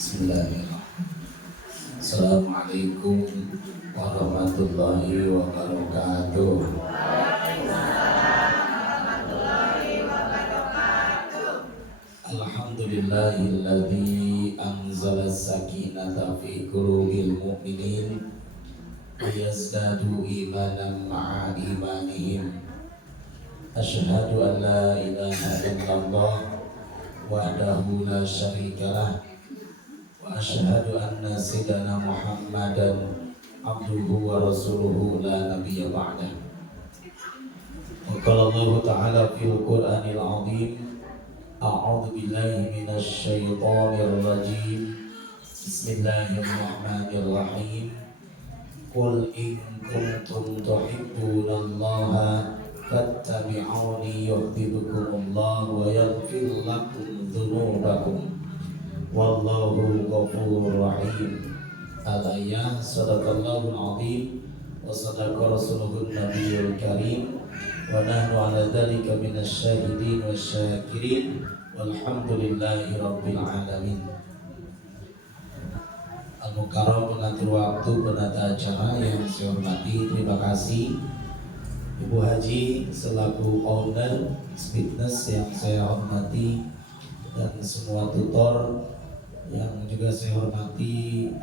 Bismillahirrahmanirrahim. Assalamualaikum warahmatullahi wabarakatuh. Alhamdulillahilladzi anzala as-sakinata fi qulubil mu'minin liyazdadu imanan ma'a imanihim. Asyhadu an la ilaha illallah wahdahu la syarikalah wa asyhadu anna sayyidana Muhammadan abduhu wa rasuluhu la nabiyya ba'dah. Wa qala Allah ta'ala fil Qur'anil 'azim, a'udzu billahi minasy syaithanir rajim. Bismillahirrahmanirrahim. Qul in kuntum tuhibbunallaha fattabi'uni yuhibbukumullah wa yaghfir lakum dzunubakum wallahu ghafurur rahim. Al-ayah. Sadaqallahul azim wa sadaqa rasuluhun nabiyul karim wa nahnu ala dzalika minasy syahidin wasyakirin walhamdulillahi rabbil alamin. Al-Mukarram, pengatur waktu, penata acara yang saya hormati, terima kasih Ibu Haji selaku owner Fitness yang saya hormati, dan semua tutor yang juga saya hormati,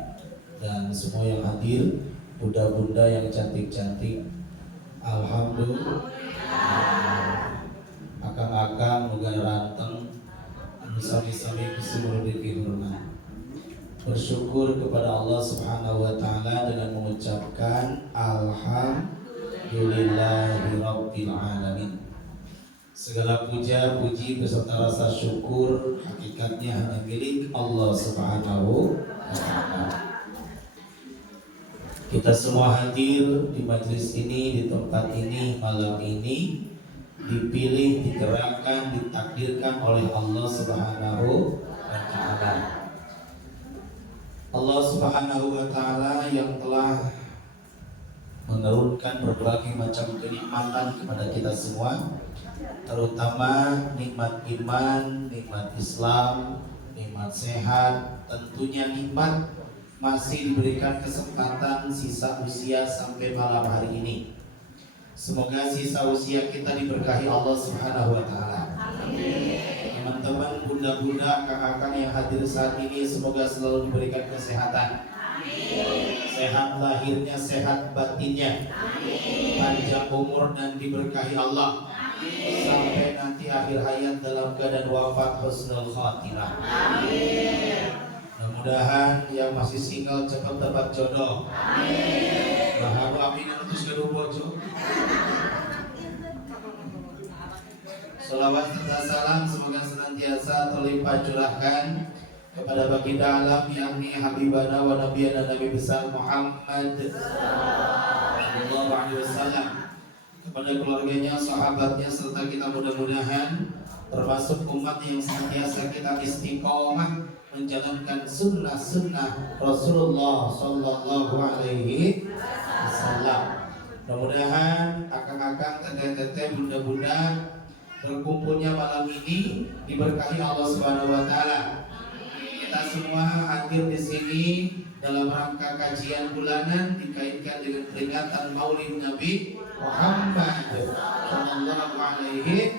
dan semua yang hadir, bunda-bunda yang cantik-cantik. Alhamdulillah. Akang-akang negara ranteng, sami-sami kusimurudiki hormat. Bersyukur kepada Allah Subhanahu wa taala dengan mengucapkan alhamdulillahirabbil alamin. Segala puja puji beserta rasa syukur hakikatnya hanya milik Allah Subhanahu wa taala. Kita semua hadir di majelis ini, di tempat ini, malam ini dipilih, digerakkan, ditakdirkan oleh Allah Subhanahu wa taala. Allah Subhanahu wa taala yang telah menurunkan berbagai macam kenikmatan kepada kita semua, terutama nikmat iman, nikmat Islam, nikmat sehat, tentunya nikmat masih diberikan kesempatan sisa usia sampai malam hari ini. Semoga sisa usia kita diberkahi Allah Subhanahu wa taala. Amin. Teman-teman, bunda-bunda, kakak-kakak yang hadir saat ini, semoga selalu diberikan kesehatan. Amin. Sehat lahirnya, sehat batinnya. Amin. Panjang umur dan diberkahi Allah. Amin. Sampai nanti akhir hayat dalam keadaan wafat husnul khatimah. Amin. Mudah-mudahan yang masih single cepat dapat jodoh. Amin. Baharu amin terus kedua bojo. Salawat serta salam semoga senantiasa terlimpah curahkan kepada baginda alam yakni Habibana wa Nabiyana Nabi besar Muhammad sallallahu alaihi wasallam, kepada keluarganya, sahabatnya, serta kita mudah-mudahan termasuk umat yang senantiasa kita istiqomah menjalankan sunnah-sunnah Rasulullah sallallahu alaihi wasallam. Mudah-mudahan akang-akang, teteh-teteh, bunda-bunda berkumpulnya malam ini diberkahi Allah Subhanahu wa taala. Kita semua hadir di sini dalam rangka kajian bulanan dikaitkan dengan peringatan Maulid Nabi Muhammad sallallahu alaihi.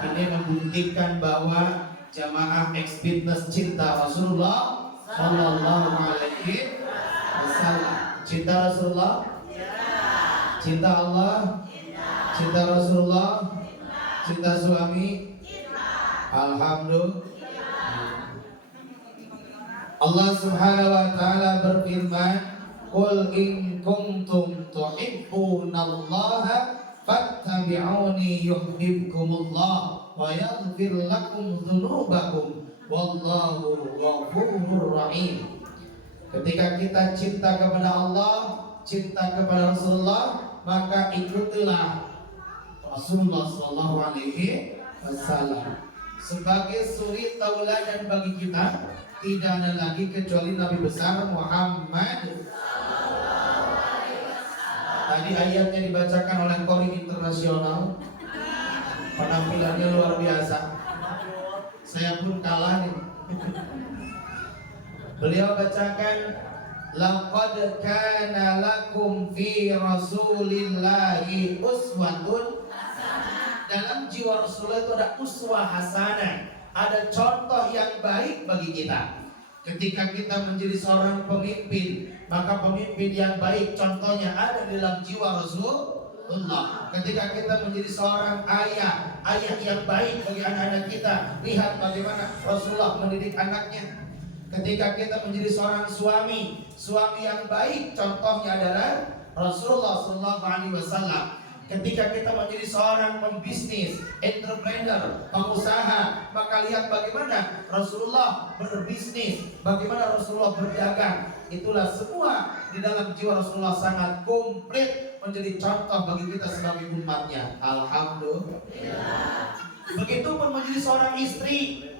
Ini membuktikan bahwa jamaah ex-fitness cinta Rasulullah sallallahu alaihi wasallam. Cinta Rasulullah? Cinta Allah? Cinta Rasulullah? Cinta suami? Alhamdulillah. Allah Subhanahu wa taala berfirman, "Qul in kuntum tuhibbunallaha fattabi'uni yuhibbukumullah wa yaghfir lakum dzunubakum wallahu ghafurur rahim." Ketika kita cinta kepada Allah, cinta kepada Rasulullah, maka ikutilah Rasulullah sallallahu alaihi wasallam sebagai suri tauladan bagi kita. Tidak ada lagi kecuali Nabi besar Muhammad sallallahu alaihi wasallam. Tadi ayatnya dibacakan oleh Qori Internasional, penampilannya luar biasa. Saya pun kalah nih. Beliau bacakan, laqad kana lakum fi rasulillahi uswatun hasanah. Dalam jiwa Rasulullah itu ada uswah hasanah, ada contoh yang baik bagi kita. Ketika kita menjadi seorang pemimpin, maka pemimpin yang baik contohnya ada di dalam jiwa Rasulullah. Ketika kita menjadi seorang ayah, ayah yang baik bagi anak-anak kita, lihat bagaimana Rasulullah mendidik anaknya. Ketika kita menjadi seorang suami, suami yang baik contohnya adalah Rasulullah SAW. Ketika kita menjadi seorang pembisnis, entrepreneur, pengusaha, maka lihat bagaimana Rasulullah berbisnis, bagaimana Rasulullah berdagang. Itulah semua di dalam jiwa Rasulullah sangat komplit, menjadi contoh bagi kita sebagai umatnya. Alhamdulillah. Begitupun menjadi seorang istri.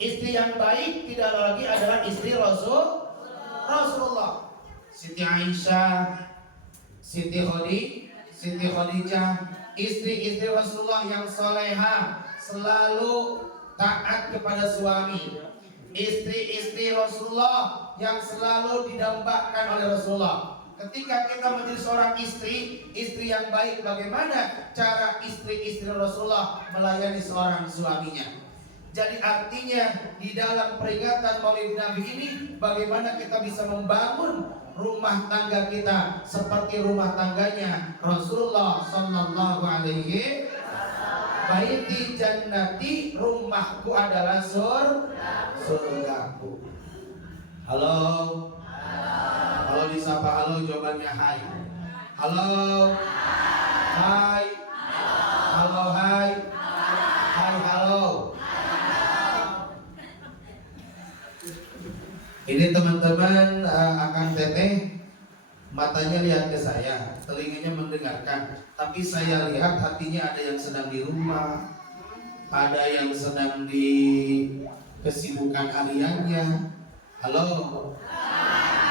Istri yang baik tidak lagi adalah istri Rasulullah. Siti Aisyah, Siti Khadijah, istri-istri Rasulullah yang soleha, selalu taat kepada suami. Istri-istri Rasulullah yang selalu didambakan oleh Rasulullah. Ketika kita menjadi seorang istri yang baik, bagaimana cara istri-istri Rasulullah melayani seorang suaminya? Jadi artinya di dalam peringatan Maulid Nabi ini, bagaimana kita bisa membangun rumah tangga kita seperti rumah tangganya Rasulullah Sallallahu Alaihi Wasallam. Baiti jannati, rumahku adalah surgaku. Halo, halo disapa halo, jawabannya hai. Halo, hai, halo hai, hai halo. Ini teman-teman akan teteh matanya lihat ke saya, telinganya mendengarkan, tapi saya lihat hatinya ada yang sedang di rumah, ada yang sedang di kesibukan hariannya. Halo,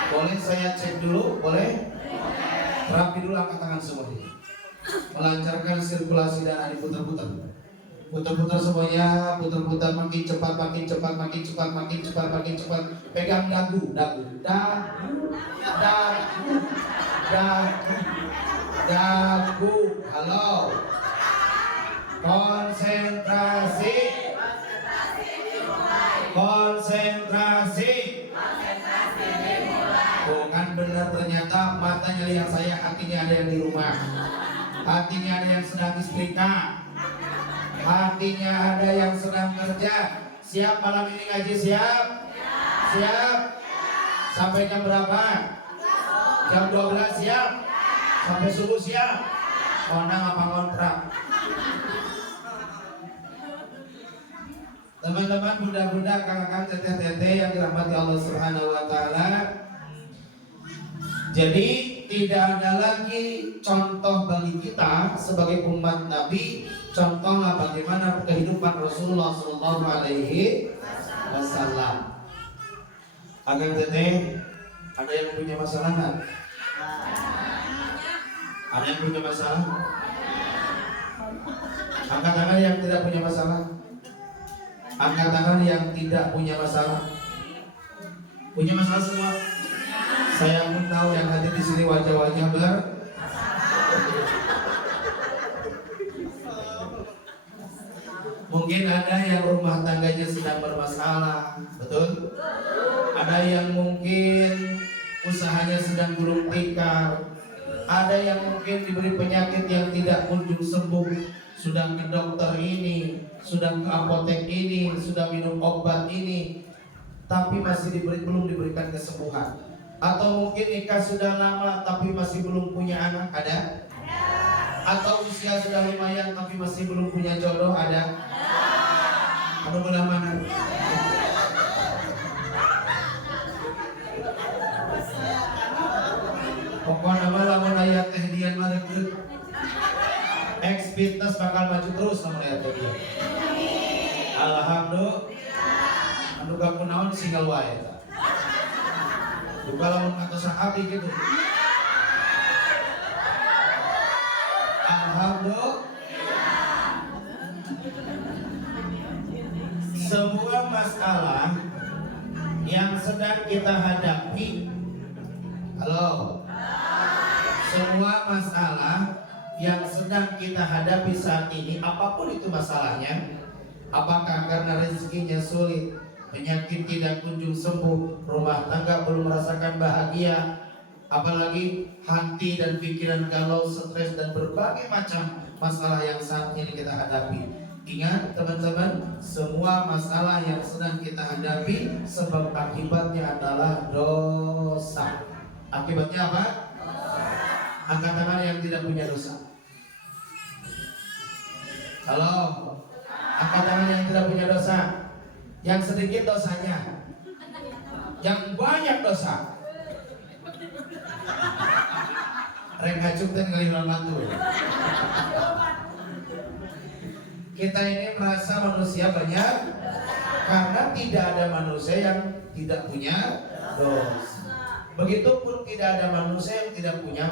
boleh saya cek dulu? Boleh? Rapi dulu, angkat tangan semuanya. Melancarkan sirkulasi darah, diputar-putar. Putar-putar semuanya, putar-putar, makin cepat, makin cepat, makin cepat, makin cepat, makin cepat. Pegang dagu. Halo. Konsentrasi. Bukan benar, ternyata matanya lihat saya, hatinya ada yang di rumah. Hatinya ada yang sedang istrika. Hatinya ada yang sedang kerja. Siap malam ini ngaji? Siap? Siap? Sampai jam berapa? Jam 12 siap? Sampai subuh siap? Konang apa kontrak? Teman-teman, bunda-bunda, kakak-kakak, teteh-teteh yang dirahmati Allah Subhanahu wa Ta'ala. Jadi tidak ada lagi contoh bagi kita sebagai umat Nabi, contohlah bagaimana kehidupan Rasulullah Sallallahu Alaihi Wasallam. Agar teteh, ada yang punya masalah nggak? Ada yang punya masalah? Angkat tangan yang tidak punya masalah. Angkat tangan yang tidak punya masalah. Punya masalah semua. Saya pun tahu yang hadir di sini wajah-wajah mungkin ada yang rumah tangganya sedang bermasalah, betul? Ada yang mungkin usahanya sedang gulung tikar. Ada yang mungkin diberi penyakit yang tidak kunjung sembuh. Sudah ke dokter ini, sudah ke apotek ini, sudah minum obat ini, tapi masih belum diberikan kesembuhan. Atau mungkin nikah sudah lama tapi masih belum punya anak, ada? Atau usia sudah lumayan tapi masih belum punya jodoh, ada? Ada belah mana? Pokoknya lamun aya teh dian mah ex fitness bakal maju terus lamun aya teh dian. Alhamdulillah. Anu kakunaon singal wae. Bukan lamun kata sahabi gitu. Alhamdulillah. Sebuah masalah yang sedang kita hadapi. Halo. Semua masalah yang sedang kita hadapi saat ini, apapun itu masalahnya, apakah karena rezekinya sulit, penyakit tidak kunjung sembuh, rumah tangga belum merasakan bahagia, apalagi hati dan pikiran galau, stres dan berbagai macam masalah yang saat ini kita hadapi. Ingat teman-teman, semua masalah yang sedang kita hadapi sebab akibatnya adalah dosa. Akibatnya apa? Angkat tangan yang tidak punya dosa. Halo, angkat tangan yang tidak punya dosa. Yang sedikit dosanya, yang banyak dosa. Rengacuk dan ngaliran batu. Kita ini merasa manusia banyak karena tidak ada manusia yang tidak punya dosa. Begitupun tidak ada manusia yang tidak punya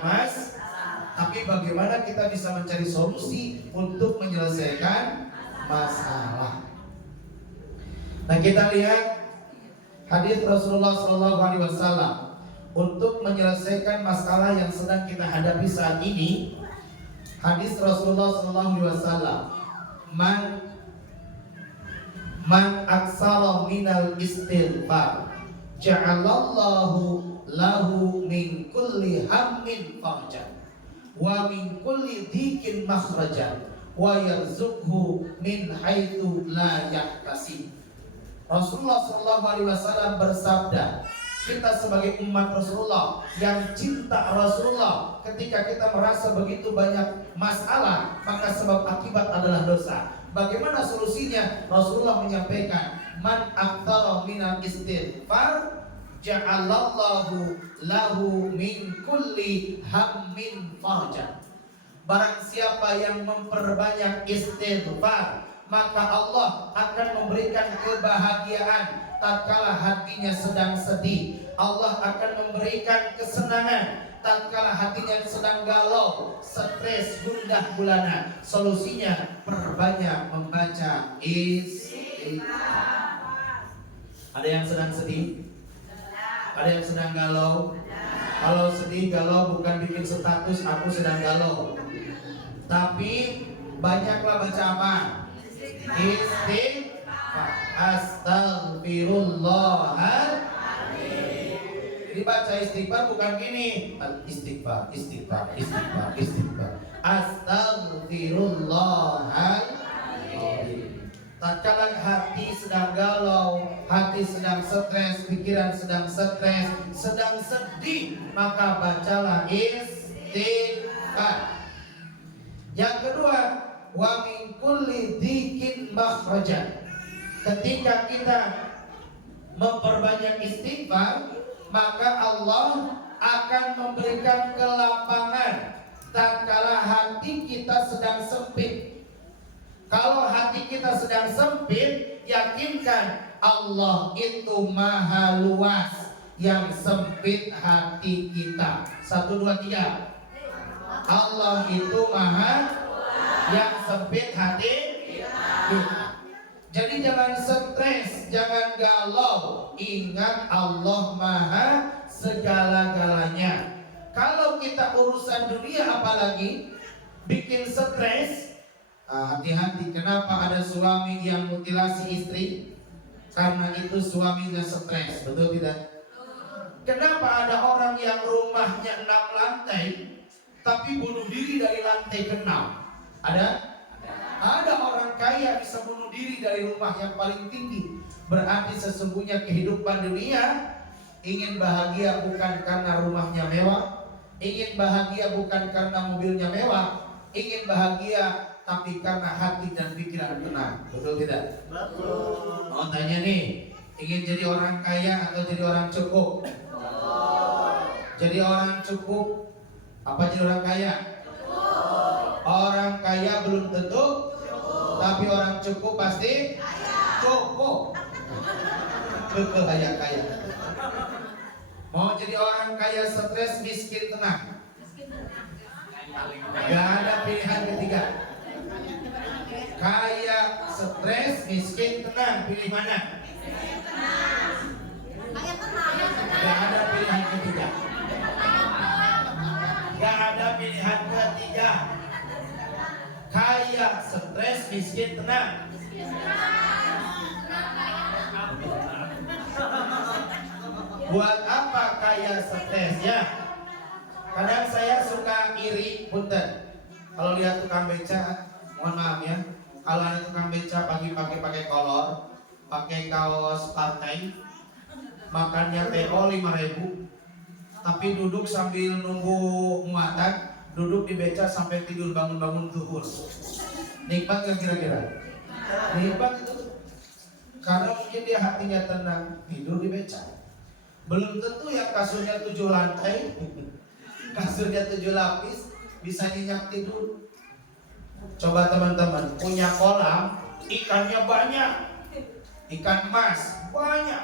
tapi bagaimana kita bisa mencari solusi untuk menyelesaikan masalah. Nah, kita lihat hadis Rasulullah SAW untuk menyelesaikan masalah yang sedang kita hadapi saat ini. Hadis Rasulullah SAW, man aksara minal istighfar ja'alallahu lahu min kulli hammin farjan wa min kulli dhikin makhrajan wa yarzuqhu min haitsu la yahtasib. Rasulullah SAW bersabda, kita sebagai umat Rasulullah yang cinta Rasulullah, ketika kita merasa begitu banyak masalah, maka sebab akibat adalah dosa. Bagaimana solusinya? Rasulullah menyampaikan, man aktsara minal istighfar ja'alallahu lahu min kulli hammin farjan. Barang siapa yang memperbanyak istighfar, maka Allah akan memberikan kebahagiaan tatkala hatinya sedang sedih. Allah akan memberikan kesenangan tatkala hatinya sedang galau, stres, gundah gulana. Solusinya perbanyak membaca istighfar. Ada yang sedang sedih? Ada yang sedang galau? Kalau sedih galau bukan bikin status aku sedang galau, tapi banyaklah baca apa? Istighfar. Astaghfirullahaladzim. Jadi baca istighfar bukan gini, istighfar, istighfar, istighfar, istighfar. Astaghfirullahaladzim. Tatkala hati sedang galau, hati sedang stres, pikiran sedang stres, sedang sedih, maka bacalah istighfar. Yang kedua, wa min kulli dhikin makhrajan. Ketika kita memperbanyak istighfar, maka Allah akan memberikan kelapangan tatkala hati kita sedang sempit. Kalau hati kita sedang sempit, yakinkan Allah itu maha luas. Yang sempit hati kita. 1, 2, 3. Allah itu maha yang sempit hati kita. Jadi jangan stres, jangan galau. Ingat Allah maha segala-galanya. Kalau kita urusan dunia apalagi bikin stres, hati-hati. Kenapa ada suami yang mutilasi istri? Karena itu suaminya stres, betul tidak? Kenapa ada orang yang rumahnya 6 lantai tapi bunuh diri dari lantai ke-6? Ada? Ada orang kaya bisa bunuh diri dari rumah yang paling tinggi. Berarti sesungguhnya kehidupan dunia, ingin bahagia bukan karena rumahnya mewah, ingin bahagia bukan karena mobilnya mewah, ingin bahagia tapi karena hati dan pikiran tenang. Betul tidak? Betul. Mau tanya nih, ingin jadi orang kaya atau jadi orang cukup? Jadi orang cukup apa jadi orang kaya? Orang kaya belum tentu, tapi orang cukup pasti cukup. Kaya. Mau jadi orang kaya stres, miskin tenang? Gak ada pilihan ketiga. Kaya stres, miskin tenang, pilih mana? Gak ada pilihan ketiga. Kaya stres, miskin tenang. Buat apa kaya stres ya? Kadang saya suka iri, punten. Kalau lihat tukang beca, mohon maaf ya. Kalau ada tukang beca pagi-pagi pakai kolor, pakai kaos partai, makannya TO 5.000, tapi duduk sambil nunggu muatan, duduk di beca sampai tidur bangun-bangun zuhur. Nikmat kan kira-kira? Nikmat itu karena mungkin dia hatinya tenang, tidur di beca. Belum tentu yang kasurnya 7 lantai, kasurnya 7 lapis, bisa nyenyak tidur. Coba teman-teman punya kolam, ikannya banyak, ikan emas banyak.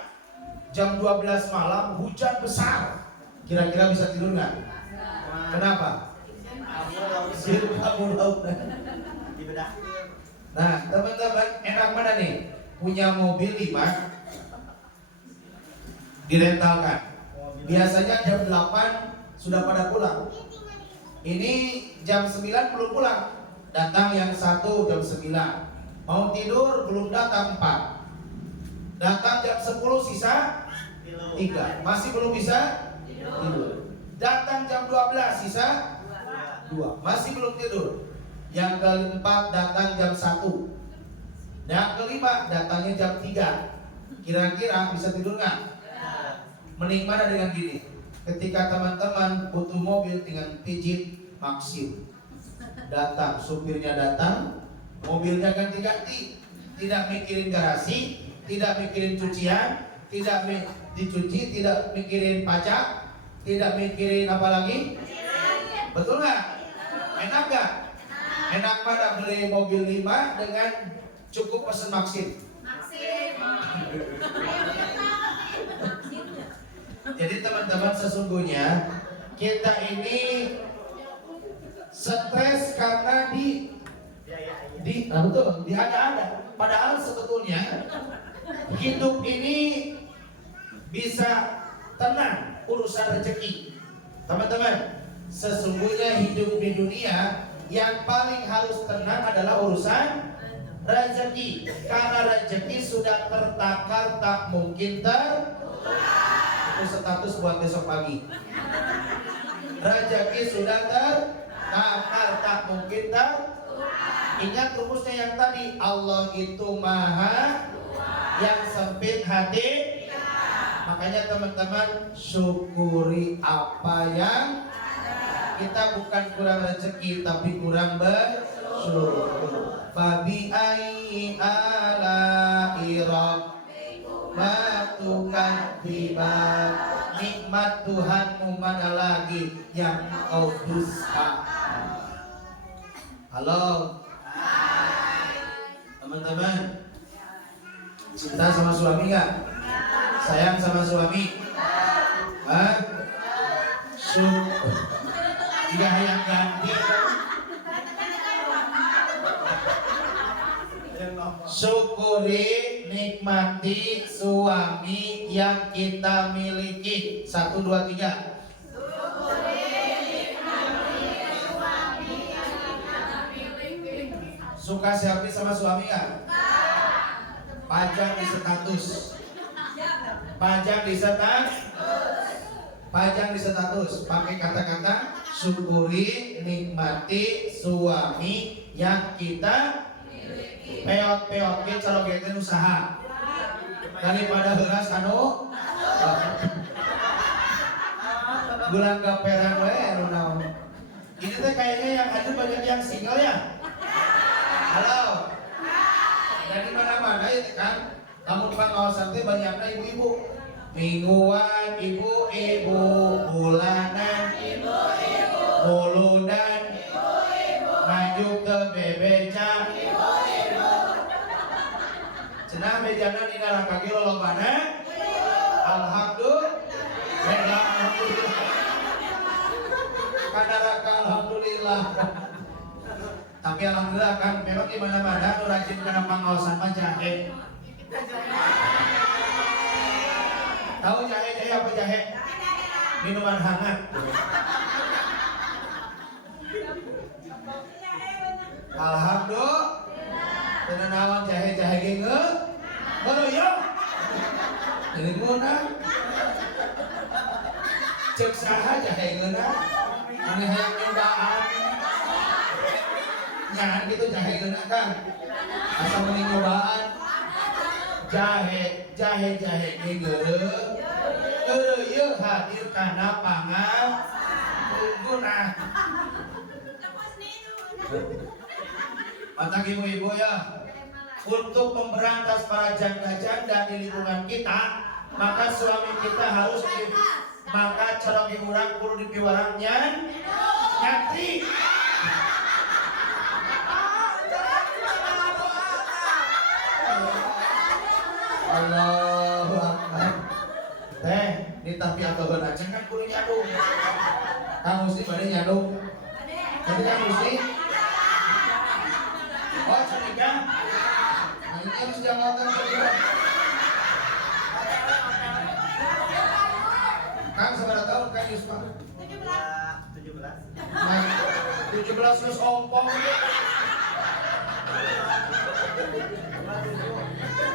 Jam 12 malam hujan besar, kira-kira bisa tidur nggak? Kenapa? Nah teman-teman, enak mana nih? Punya mobil 5, direntalkan. Biasanya jam 8 sudah pada pulang. Ini jam 9 belum pulang. Datang yang satu jam 9. Mau tidur belum datang 4. Datang jam 10 sisa 3. Masih belum bisa tidur. Datang jam 12 sisa 2. Masih belum tidur. Yang keempat datang jam 1. Yang kelima datangnya jam 3. Kira-kira bisa tidur nggak? Mending mana dengan gini? Ketika teman-teman butuh mobil dengan pijit Maxim, datang, supirnya datang, mobilnya ganti-ganti, tidak mikirin garasi, tidak mikirin cucian, tidak dicuci, tidak mikirin pajak, tidak mikirin apa lagi? Betul nggak? Enak nggak? Enak mana beli mobil 5 dengan cukup pesen Maxim? Jadi teman-teman, sesungguhnya kita ini stres karena betul, diada-ada. Padahal sebetulnya hidup ini bisa tenang urusan rezeki. Teman-teman, sesungguhnya hidup di dunia yang paling harus tenang adalah urusan rezeki. Karena rezeki sudah tertakar, tak mungkin itu status buat besok pagi. Rezeki sudah tertakar, tak mungkin Ingat rumusnya yang tadi, Allah itu maha, yang sempit hati. Makanya teman-teman, syukuri apa yang kita, bukan kurang rezeki tapi kurang bersyukur. Fabi ayyi ala'i rabbika tiba, nikmat Tuhanmu mana lagi yang kau dusta. Halo teman-teman, cinta sama suami nggak? Sayang sama suami? Hah? Dia yang ganti. Syukuri, nikmati suami yang kita miliki. 1, 2, 3. Suka selfie sama suami nggak? Pajang di status. Pajang di status. Pajang di status. Pakai kata-kata syukuri, nikmati suami yang kita peot-peot ke kalau kita usaha daripada heras anu bulan gaperan we naon. Ini teh kayaknya yang ada banyak yang single ya. Halo. Dari mana-mana ya kan? Kamu pengawasan teh banyaknya ibu-ibu. Mingguan ibu-ibu, bulanan ibu-ibu, bulunan ibu-ibu, maju ke bebeca ibu-ibu. Cenah bejana di neraka ge lolobana. Alhamdulillah. Ka neraka alhamdulillah. Tapi alhamdulillah kan memang di mana-mana nu rajin kana pangaosan mah jahe. Tahu jahe apa jahe? Minuman hangat. Alhamdulillah. Teu naon jahe-jahe ge ngeu. Boroyong. Jadi ngeunang. Cek saha jahe ngeunang. Anu hayang nyobaan. Nyahan kitu jahe ngeunang kan. Asa mending nyobaan. Jahe ge geureuh. Ieu hadir kana pangan. Tungguna. Mantap ibu-ibu ya. Untuk memberantas para janda-janda di lingkungan kita, maka suami kita harus maka cara diurang kudu dipiwarangnya nyatri. Allahu Akbar. Teh, ditapi atogeun acan kan kudu nyadung. Kang Gusti bade nyadung. Jadi Kang Gusti. Oh, cerita. Ini harus jangan kedua. Kang seberapa tahun Kang Yusma? 17. Nah, 17 terus ompong.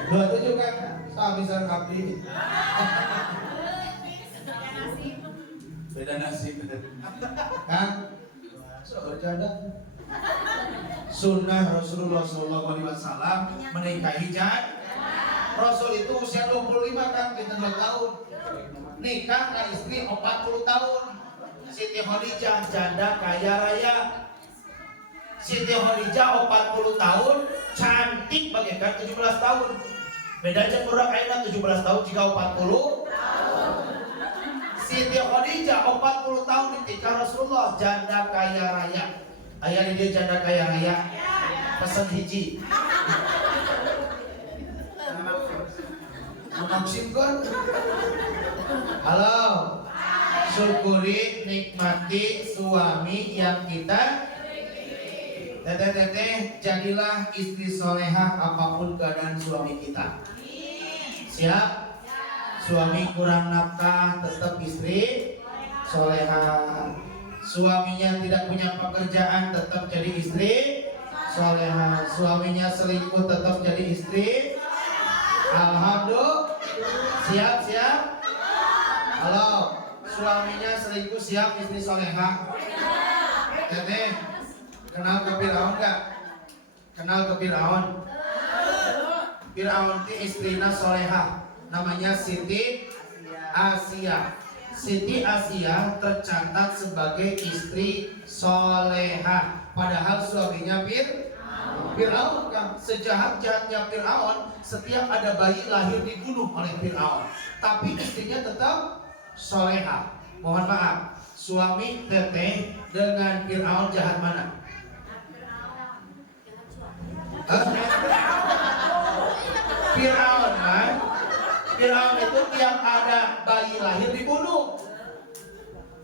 27 kan? Sami sareng abdi. Beda nasib. Kang, sok janda. Sunnah Rasulullah SAW menikahi janda. Rasul itu usia 25 kan, kita 2 tahun. Nikah ke istri 40 tahun. Siti Khadijah janda kaya raya. Siti Khadijah 40 tahun, cantik bagaikan 17 tahun. Beda aja kurang aina 17 tahun jika 40 tahun. Siti Khadijah 40 tahun dinikah Rasulullah janda kaya raya. Ayah dia janda kaya raya. Pesan hiji. Maksimkan. Halo. Syukuri, nikmati suami yang kita. Teteh-teteh, jadilah istri solehah apapun keadaan suami kita. Siap? Suami kurang nafkah, tetap istri solehah. Suaminya tidak punya pekerjaan, tetap jadi istri solehah. Suaminya selingkuh, tetap jadi istri. Alhamdulillah. Siap. Halo. Suaminya selingkuh, siap istri solehah. Teteh, kenal ke Firaun gak? Kenal ke Firaun? Firaun itu istrina solehah. Namanya Siti Asia. Siti Asia tercatat sebagai istri soleha, padahal suaminya Fir'aun kan. Sejahat-jahatnya Fir'aun, setiap ada bayi lahir dibunuh oleh Fir'aun, tapi istrinya tetap soleha. Mohon maaf, suami teteh dengan Fir'aun jahat mana? Fir'aun kan? Fir'aun itu tiap ada bayi lahir dibunuh.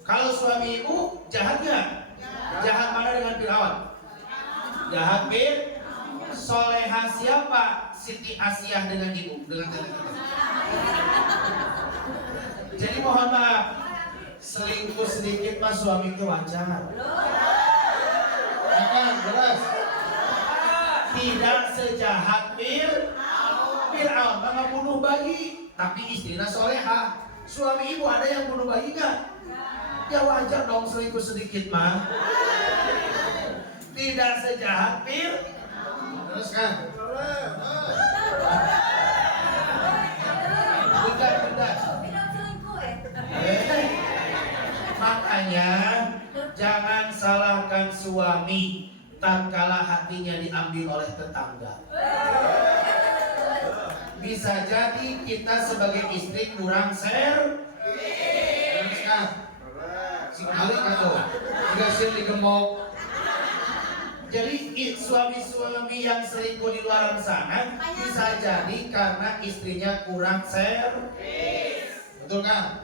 Kalau suami ibu jahat nggak? Jahat mana dengan Fir'aun? Jahat soleha siapa? Siti Asia dengan ibu, dengan teteh. Jadi mohon maaf, selingkuh sedikit mas suami itu wajar. Akan jelas. Tidak sejahat Fir'aun nggak bunuh bayi, tapi istrinya soleha. Suami ibu ada yang bunuh bayi nggak? Ya wajar dong selingkuh sedikit mah. Tidak sejahat terus kan? Benar. Makanya jangan salahkan suami tatkala hatinya diambil oleh tetangga. Bisa jadi kita sebagai istri kurang terus kan? Sekali atau nggak sih digemok. Jadi suami-suami yang selingkuh di luar sana bisa jadi karena istrinya kurang betul kan?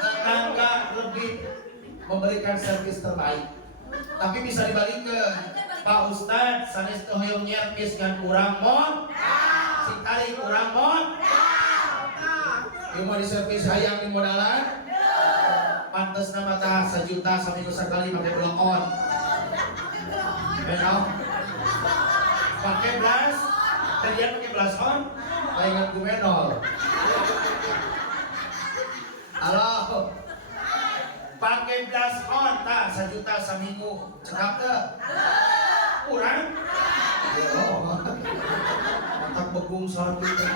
Tetangga lebih memberikan servis terbaik. Tapi bisa dibalikkan, Pak Ustadz, sanes teu hoyong nyervis kan kurang sekali kurang Ieu mah diservis hayang di modalan. Pantes nama tah 1 juta saminggu sekali pakai blok on. Menol. Pakai blas. Kalian pakai blas on? Ingat ku menol. Halo. Pakai blas on tak 1 juta seminggu. Cekap teh? Kurang? Ya mantap begung saat itu.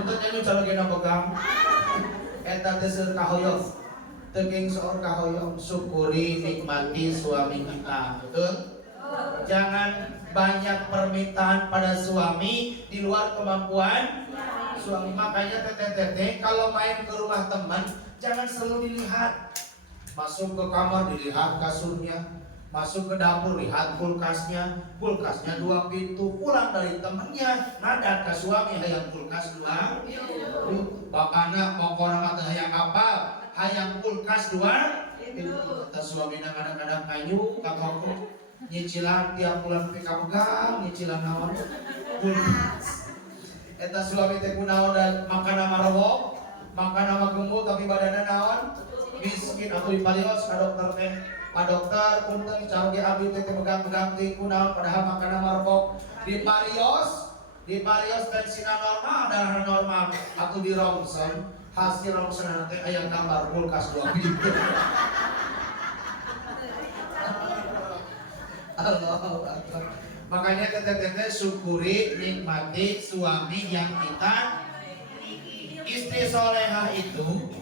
Untuk nyanyi cara gena begang. Eta teh seur kahoyong. Teu seor kahoyong, syukuri nikmati suami kita. Betul? Jangan banyak permintaan pada suami di luar kemampuan suami. Makanya teteh-teteh kalau main ke rumah teman jangan selalu dilihat. Masuk ke kamar dilihat kasurnya, masuk ke dapur lihat kulkasnya 2 pintu. Pulang dari temennya nadat ke suami hayang kulkas 2 pintu. Bapakna mau orang mata hayang apa? Hayang kulkas 2 pintu. Kata suami kadang-kadang kayu kakakku nyicilan tiap bulan pegang nyicilan naon kulkas. Eta suami teh kunaon dan makan nama robok, makan nama gemuk tapi badannya naon miskin. Atau dipalios ka dokter teh, Pak dokter punten cara ge abdi teh megang-megang teh kunaon padahal makan nama robok. Di parios tensinya normal, darah normal. Atau di rongsen hasil rongsen teh aya gambar kulkas 2 pintu. Allah. Makanya teteh-teteh syukuri nikmati suami yang kita. Istri solehah itu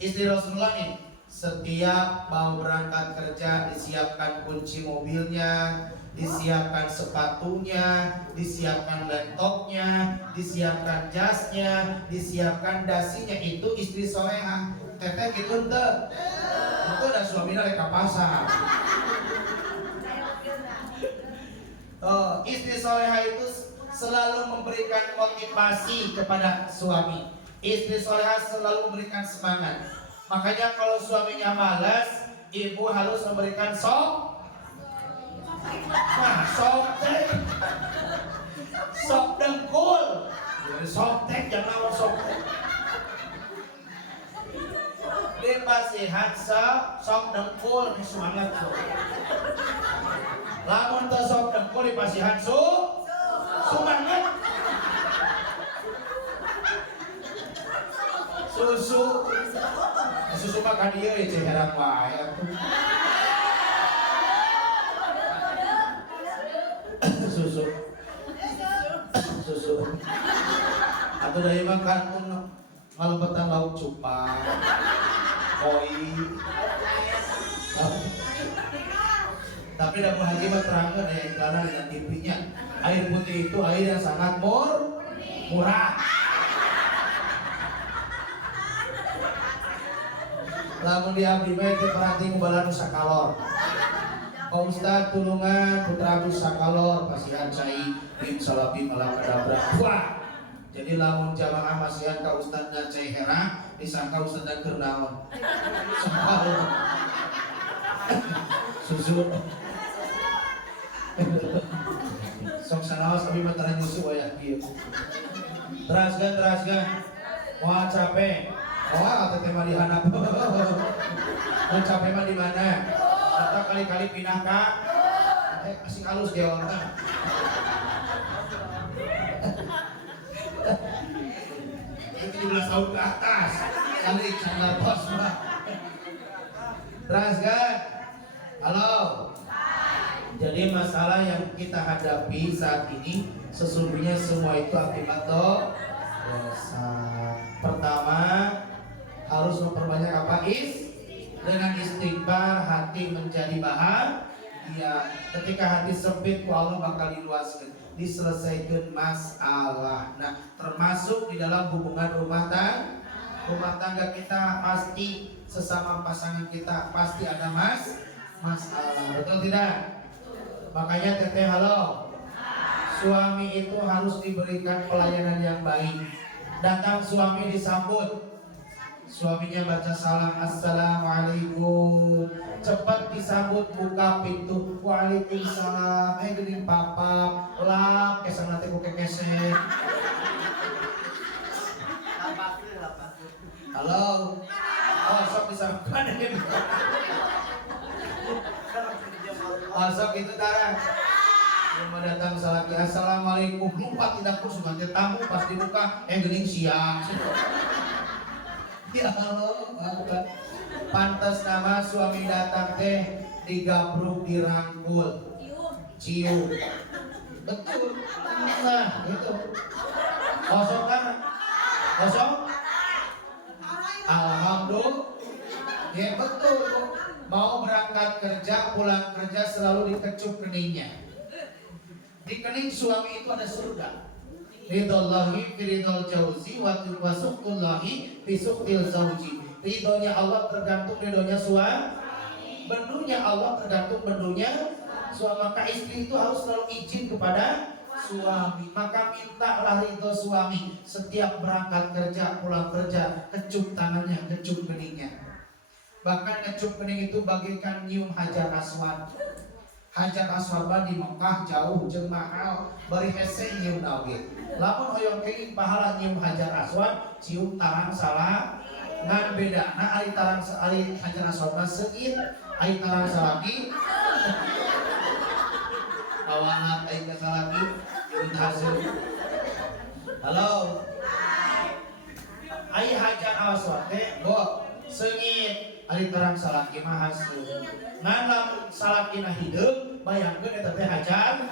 istri Rasulullah nih. Setiap mau berangkat kerja disiapkan kunci mobilnya, disiapkan sepatunya, disiapkan laptopnya, disiapkan jasnya, disiapkan dasinya. Itu istri solehah. Teteh gitu ente. Itu udah suaminya leka pasar. Istri soleha itu selalu memberikan motivasi kepada suami. Istri soleha selalu memberikan semangat. Makanya kalau suaminya malas, ibu harus memberikan sok. Nah, sok dengkul. Sok tek jangan sok tek. Dia pasti sok dengkul nih semangat tuh. Lamun teu sok dengkul dipasihan sumanget. Susu mah ka dieu teh herang wae atuh. Susu. Atuh deui mah kartun ngalebetan lauk cupang. Koi. Tapi Dabu Haji mah terangkan ya karena dengan TV-nya air putih itu air yang sangat murah. Lamun di abdi teh perhati ngubalan sakalor. Pak Ustad tulungan putra abdi sakalor pasihan cai bin salabim ala kadabra. Wah. Jadi lamun jamaah masihan ka Ustad ngacai hera disangka Ustad dan keur naon. Sakalor. Susu. Sok sanaos abi mah tara nyusu aya kieu. Teraskeun. Moal capek. Moal atuh teh mah dihandap. Mun capek mah di mana? Eta kali-kali pindah ka asing halus dia orang. Itu 17 tahun ke atas. Kali sandal bos mah. Teraskeun. Halo. Jadi masalah yang kita hadapi saat ini sesungguhnya semua itu akibat dosa. Pertama harus memperbanyak apa? Dengan istighfar hati menjadi bahagia. Ketika hati sempit Allah bakal diluaskan, diselesaikan masalah. Nah, termasuk di dalam hubungan rumah tangga kita pasti sesama pasangan kita pasti ada masalah. Betul tidak? Makanya teteh halo. Suami itu harus diberikan pelayanan yang baik. Datang suami disambut. Suaminya baca salam assalamualaikum. Cepat disambut buka pintu. Waalaikumsalam. Geuning papa. Lap kesang nanti ku kekeset. Halo. Oh, sok disambut. Masuk itu Tara. Rumah datang salaki assalamualaikum, lupa tidak kursus nanti tamu pas dibuka geuning siang. Ya Allah, pantas nama suami datang teh digabruk dirangkul, cium. Betul. Nah, itu. Kosong kan? Kosong? Alhamdulillah. Ya betul. Mau berangkat kerja, pulang kerja selalu dikecup keningnya. Di kening suami itu ada surga. Ridallahi firidal jauzi wa suqtullahi fi suqtil zauji. Ridhonya Allah tergantung ridhonya suami. Bendunya Allah tergantung bendunya suami. Maka istri itu harus selalu izin kepada suami. Maka mintalah ridho suami. Setiap berangkat kerja, pulang kerja, kecup tangannya, kecup keningnya. Bahkan kecup kening itu bagaikan nyium hajar aswad. Hajar aswad di Mekah jauh jeung mahal, bari hese nyium nabi. Lamun hoyong keuing pahala nyium hajar aswad, cium tarang salah. Ngan bedana ari tarang ari hajar aswad mah seungit, ari tarang salaki. Awanat aing ka salaki, jeung hasil. Halo. Ai hajar aswad teh go seungit, ari tarang salaki mah hasil. Ngan lamun salakina hideung, bayangkeun eta teh hajar.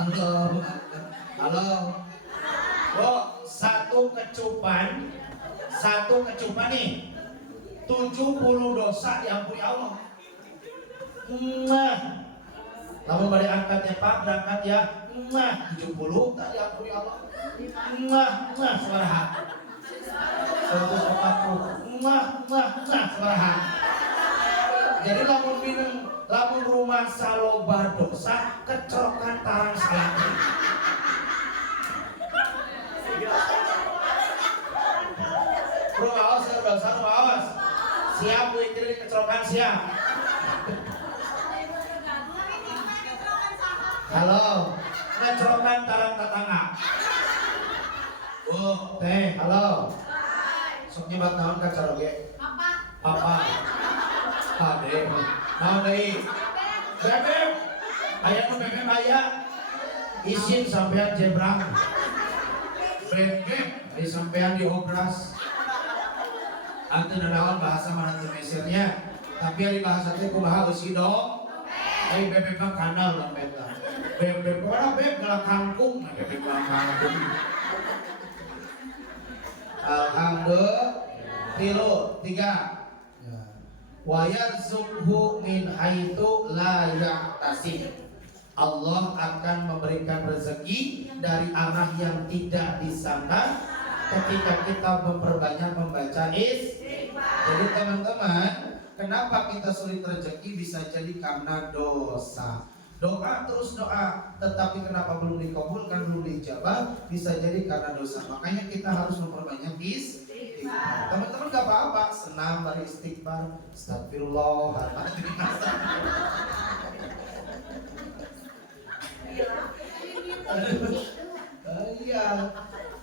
Halo. Oh, satu kecupan nih 70 dosa diampuni Allah. Lalu bari angkatnya Pak, berangkat ya. 70 tak diampuni Allah. Sabaraha. 140. Sabaraha. Jadi lamun rumah saloba dosa kecrokan tarang salaki. Rumah awas ya dosa, rumah awas. Siap bu istri kecrokan siap. Halo, kecrokan tarang tetangga. Bu, teh, halo. Sok nyebat naon kacar oge? Papa. Ade, mau deui. Bebek. Aya nu bebek aya. Isin sampean jebrang. Bebek di sampean diobras. Ante nanaon bahasa mana teu mesernya. Tapi ari bahasa teh kumaha eusi dong. Ai bebek mah kanal dompet. Bebek ora bebek geulak kangkung, bebek geulak kangkung. Alhamdulillah. 3. Wa yarzuqhu min haitsu la yahtasib. Allah akan memberikan rezeki dari arah yang tidak disangka ketika kita memperbanyak membaca istighfar. Jadi teman-teman, kenapa kita sulit rezeki bisa jadi karena dosa. Doa terus doa, tetapi kenapa belum dikabulkan, belum dijabah, bisa jadi karena dosa. Makanya kita harus memperbanyak istighfar. Teman-teman gak apa-apa, senang dari istighfar. Astagfirullahaladzim. Iya.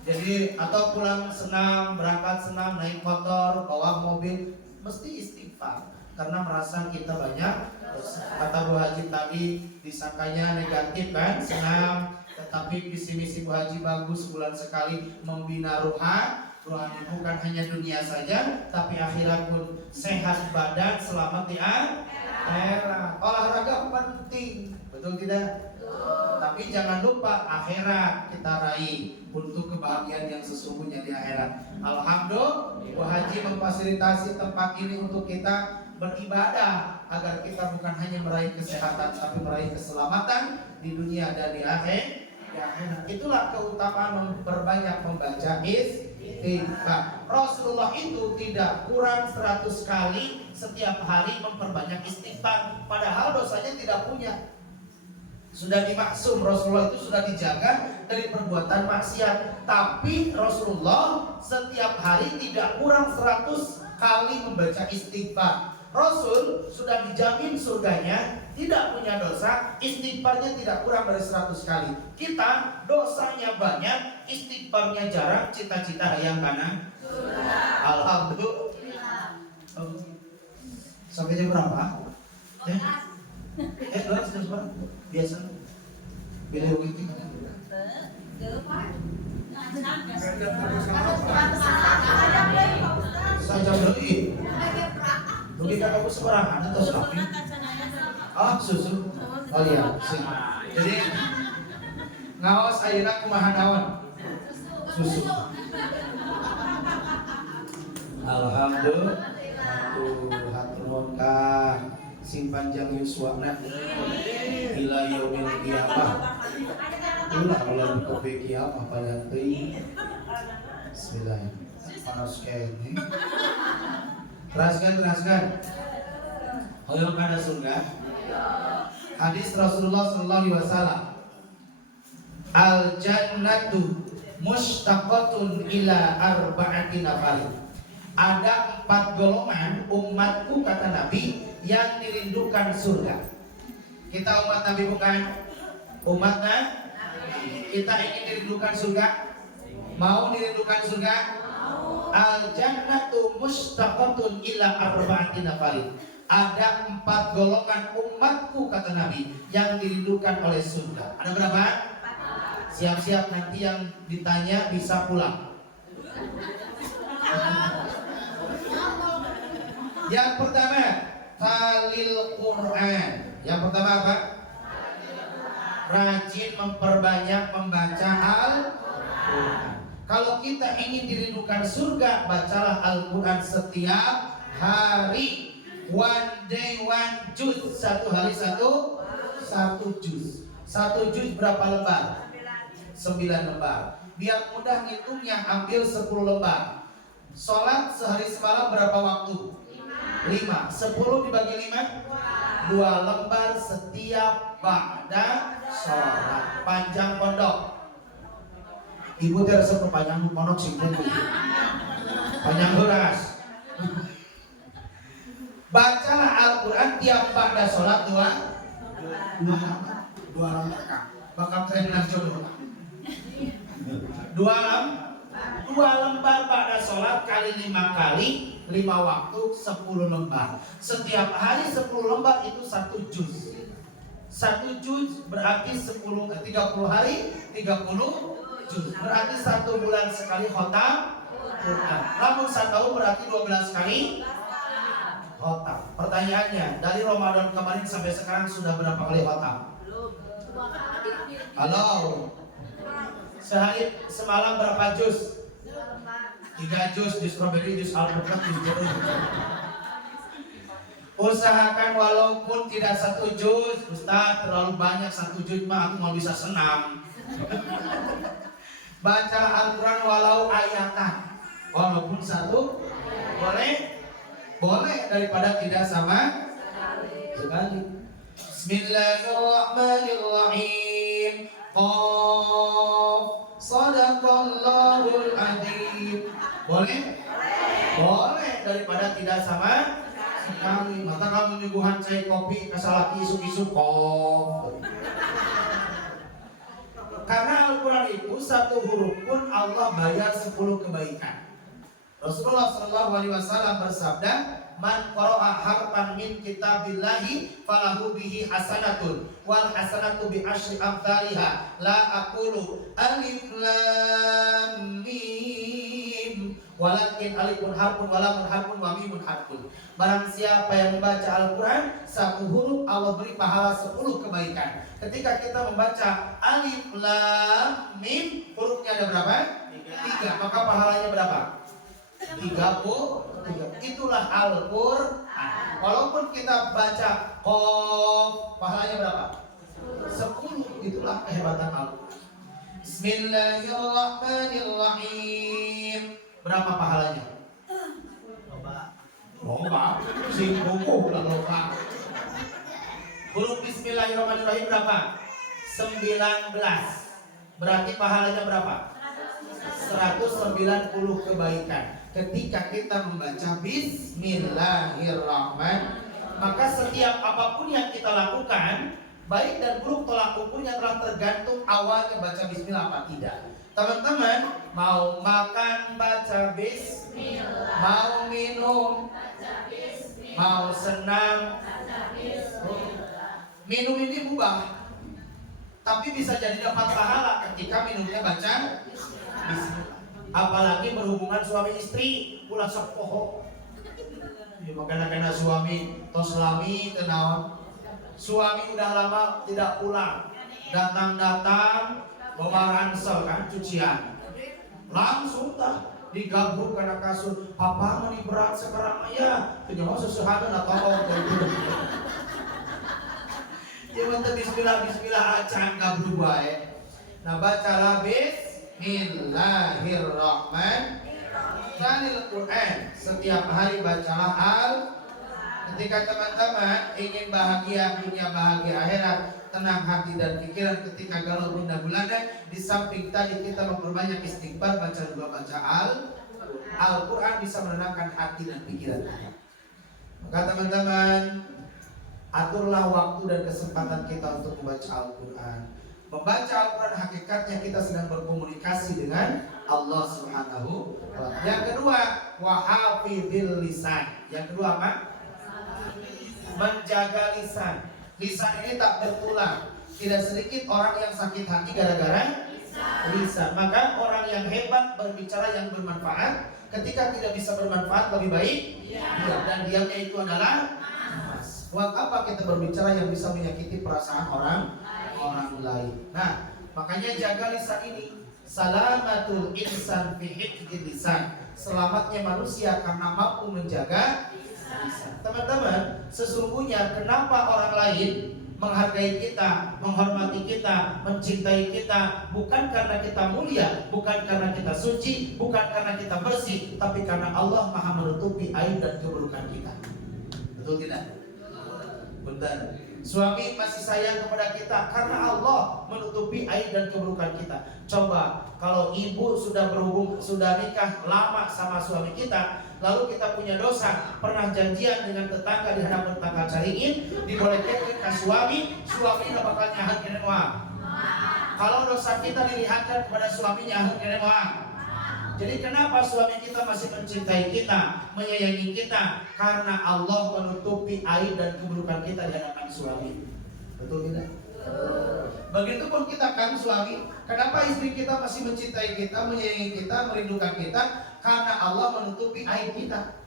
Jadi atau pulang senam, berangkat senam, naik motor, bawa mobil, mesti istighfar. Karena merasa kita banyak dosa. Kata Bu Haji tadi disangkanya negatif kan, senam, tetapi visi misi Bu Haji bagus, bulan sekali membina rohani bukan hanya dunia saja, tapi akhirat pun. Sehat badan, selamat di akhirat. Olahraga penting, betul tidak? Tapi jangan lupa akhirat kita raih untuk kebahagiaan yang sesungguhnya di akhirat. Alhamdulillah, Bu Haji memfasilitasi tempat ini untuk kita beribadah agar kita bukan hanya meraih kesehatan tapi meraih keselamatan di dunia dan di akhirat. Itulah keutamaan memperbanyak membaca istighfar. Rasulullah itu tidak kurang 100 kali setiap hari memperbanyak istighfar, padahal dosanya tidak punya. Sudah dimaksum, Rasulullah itu sudah dijaga dari perbuatan maksiat. Tapi Rasulullah setiap hari tidak kurang 100 kali membaca istighfar. Rasul sudah dijamin surganya, tidak punya dosa, istighfarnya tidak kurang dari 100 kali. Kita dosanya banyak, istighfarnya jarang, cita-cita yang kanan. Alhamdulillah. Sampai jam berapa? Terus biasa pilih rugi. Saja beli. Rugi kakak aku seberangan atau sapi? Susu. Oh iya, sih. Jadi ngawas ayeuna kumaha naon? Susu. Alhamdulillah. Hatur nuhun ka sing panjang yuswana. Ila yaumil qiyamah. Ulah ke kiamah pada teuing. Bismillahirrahmanirrahim. Panas kene. Teraskan. Hoyong kana surga. Hadis Rasulullah sallallahu alaihi wasallam. Al jannatu mustaqatun ila arba'ati nafar. Ada 4 golongan umatku kata Nabi yang dirindukan surga. Kita umat Nabi bukan? Umatnya kita ingin dirindukan surga? Mau dirindukan surga? Al jannatu mustaqatun ila arba'ati nafar. Ada 4 golongan umatku kata Nabi yang dirindukan oleh surga. Ada berapa? Siap-siap nanti yang ditanya bisa pulang. Yang pertama, talil Quran. Yang pertama apa? Rajin memperbanyak membaca Al-Quran. Kalau kita ingin dirindukan surga, bacalah Al-Quran setiap hari. One day one juz. Satu hari satu juz. Satu juz berapa lembar? 9 lembar. Biar mudah ngitungnya, ambil 10 lembar. Sholat sehari semalam berapa waktu? 5. 10 dibagi 5? 2 lembar setiap ba'da sholat. Panjang pondok. Ibu tidak resep panjang pondok sih. Panjang beras. Bacalah Al-Quran tiap ba'da sholat 2 lembar. Bakal keren jodoh. 2 lembar ba'da sholat kali 5 kali 5 waktu 10 lembar. Setiap hari 10 lembar itu 1 juz. 1 juz berarti 30 hari 30 juz. Berarti 1 bulan sekali khotam Quran. Namun 1 tahun berarti 12 kali khotam. Pertanyaannya, dari Ramadan kemarin sampai sekarang sudah berapa kali khotam? Halo. Sehari semalam berapa juz? 3 juz, juz strawberry, juz alpukat, juz jeruk. Usahakan walaupun tidak 1 juz. Ustaz, terlalu banyak 1 juz mah aku mau bisa senam. Bacalah Al-Quran walau ayatan. Walaupun 1 boleh? Boleh daripada tidak sama sekali. Bismillahirrahmanirrahim. Qaf. Shadaqallahul adzim. Boleh? Boleh daripada tidak sama sekali. Mata kamu nyuguhan cai kopi kasalaki isuk-isuk qaf. Karena Al-Quran itu 1 huruf pun Allah bayar 10 kebaikan. Rasulullah SAW bersabda, man qara'a harfan min kitabillahi falahu bihi hasanatun wal hasanatu bi asyri amthaliha la aqulu alif lam mim walakin alifun harfun wa lamun harfun wa mimun harfun. Barang siapa yang membaca Al-Quran 1 huruf, Allah beri pahala 10 kebaikan. Ketika kita membaca alif lam mim, hurufnya ada berapa? 3. Maka pahalanya berapa? 33. Itulah Al-Quran. Walaupun kita baca Qaf, pahalanya berapa? 10. Itulah kehebatan Al-Quran. Bismillahirrahmanirrahim. Berapa pahalanya? Loba. Sing buku udah loba. Huruf Bismillahirrahmanirrahim berapa? 19. Berarti pahalanya berapa? 190 kebaikan. Ketika kita membaca Bismillahirrahmanirrahim, maka setiap apapun yang kita lakukan, baik dan buruk tolak ukurnya telah tergantung awalnya baca Bismillah apa tidak. Teman-teman, mau makan baca Bismillah, mau minum baca Bismillah, mau senam Minum ini mubah, tapi bisa jadi dapat pahala ketika minumnya baca bismillah. Apalagi berhubungan suami istri, ulah sepoho. Ya, makanya suami tos lami tenawan. Suami udah lama tidak pulang, datang bawa ransel kan cucian, langsung digabruk karena kasur. Papa meni berat sekarang ya, penyawa sesuatu atau ya mantap bismillah acan gabruk wae. Nah bacalah Bismillahirrahmanirrahim. Quran setiap hari bacalah ketika teman-teman ingin bahagia dunia bahagia akhirat, tenang hati dan pikiran ketika galau gundah gulana. Di samping tadi kita memperbanyak istighfar, baca Al-Quran bisa menenangkan hati dan pikiran. Maka teman-teman, aturlah waktu dan kesempatan kita untuk membaca Al-Quran. Membaca Al-Quran hakikatnya kita sedang berkomunikasi dengan Allah Subhanahu wa ta'ala. Yang kedua, wahafidhil lisan. Yang kedua apa? Menjaga lisan. Lisan ini tak bertulang. Tidak sedikit orang yang sakit hati gara-gara lisan. Maka orang yang hebat berbicara yang bermanfaat. Ketika tidak bisa bermanfaat lebih baik diam. Dan diamnya itu adalah buat apa kita berbicara yang bisa menyakiti perasaan orang lain. Nah, makanya jaga lisan ini. Salamatul insan fi hifdzil lisan. Selamatnya manusia karena mampu menjaga lisan. Teman-teman, sesungguhnya kenapa orang lain menghargai kita, menghormati kita, mencintai kita, bukan karena kita mulia, bukan karena kita suci, bukan karena kita bersih, tapi karena Allah Maha menutupi aib dan keburukan kita. Betul tidak? Benar. Suami masih sayang kepada kita karena Allah menutupi aib dan keburukan kita. Coba kalau ibu sudah nikah lama sama suami kita, lalu kita punya dosa, pernah janjian dengan tetangga di hadapan tetangga cariin, dibolehkan ke suami tidak bakal nyahan kene moal. Kalau dosa kita dilihatkan kepada suaminya nyahan kene moal. Jadi kenapa suami kita masih mencintai kita, menyayangi kita? Karena Allah menutupi aib dan keburukan kita di hadapan suami. Betul tidak? Begitupun kita kan suami. Kenapa istri kita masih mencintai kita, menyayangi kita, merindukan kita? Karena Allah menutupi aib kita.